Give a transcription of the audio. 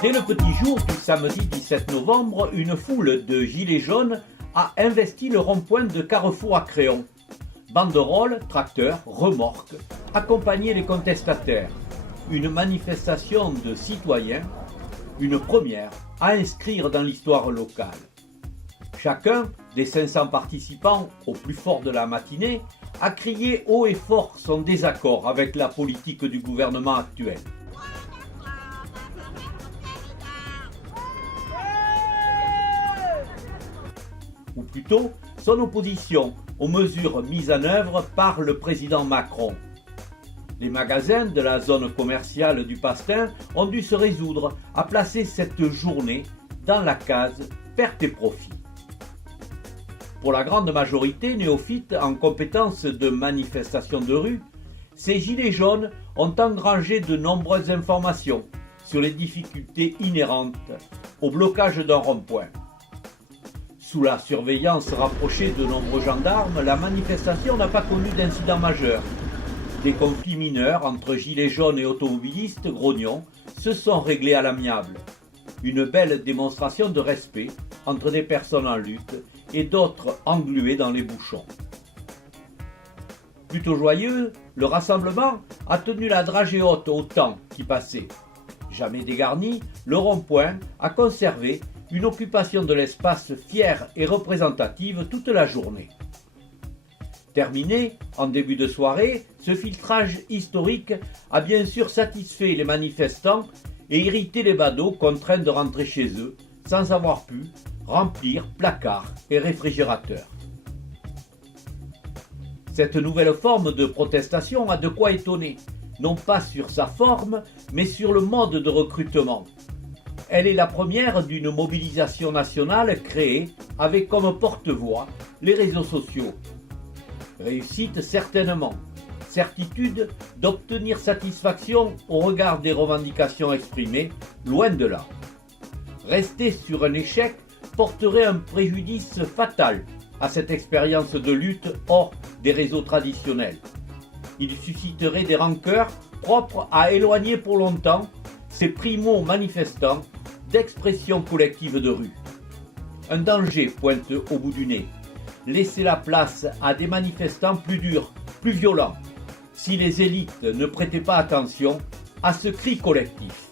Dès le petit jour du samedi 17 novembre, une foule de gilets jaunes a investi le rond-point de Carrefour à Créon. Banderoles, tracteurs, remorques accompagnaient les contestataires. Une manifestation de citoyens, une première à inscrire dans l'histoire locale. Chacun des 500 participants, au plus fort de la matinée, a crié haut et fort son désaccord avec la politique du gouvernement actuel. Ou plutôt son opposition aux mesures mises en œuvre par le président Macron. Les magasins de la zone commerciale du Pastin ont dû se résoudre à placer cette journée dans la case pertes et profits. Pour la grande majorité néophytes en compétences de manifestation de rue, ces gilets jaunes ont engrangé de nombreuses informations sur les difficultés inhérentes au blocage d'un rond-point. Sous la surveillance rapprochée de nombreux gendarmes, la manifestation n'a pas connu d'incident majeur. Des conflits mineurs entre gilets jaunes et automobilistes grognons se sont réglés à l'amiable. Une belle démonstration de respect entre des personnes en lutte et d'autres engluées dans les bouchons. Plutôt joyeux, le rassemblement a tenu la dragée haute au temps qui passait. Jamais dégarni, le rond-point a conservé une occupation de l'espace fière et représentative toute la journée. Terminé en début de soirée, ce filtrage historique a bien sûr satisfait les manifestants et irrité les badauds contraints de rentrer chez eux sans avoir pu remplir placards et réfrigérateurs. Cette nouvelle forme de protestation a de quoi étonner, non pas sur sa forme, mais sur le mode de recrutement. Elle est la première d'une mobilisation nationale créée avec comme porte-voix les réseaux sociaux. Réussite certainement, certitude d'obtenir satisfaction au regard des revendications exprimées, loin de là. Rester sur un échec porterait un préjudice fatal à cette expérience de lutte hors des réseaux traditionnels. Il susciterait des rancœurs propres à éloigner pour longtemps ces primo-manifestants d'expression collective de rue. Un danger pointe au bout du nez. Laisser la place à des manifestants plus durs, plus violents, si les élites ne prêtaient pas attention à ce cri collectif.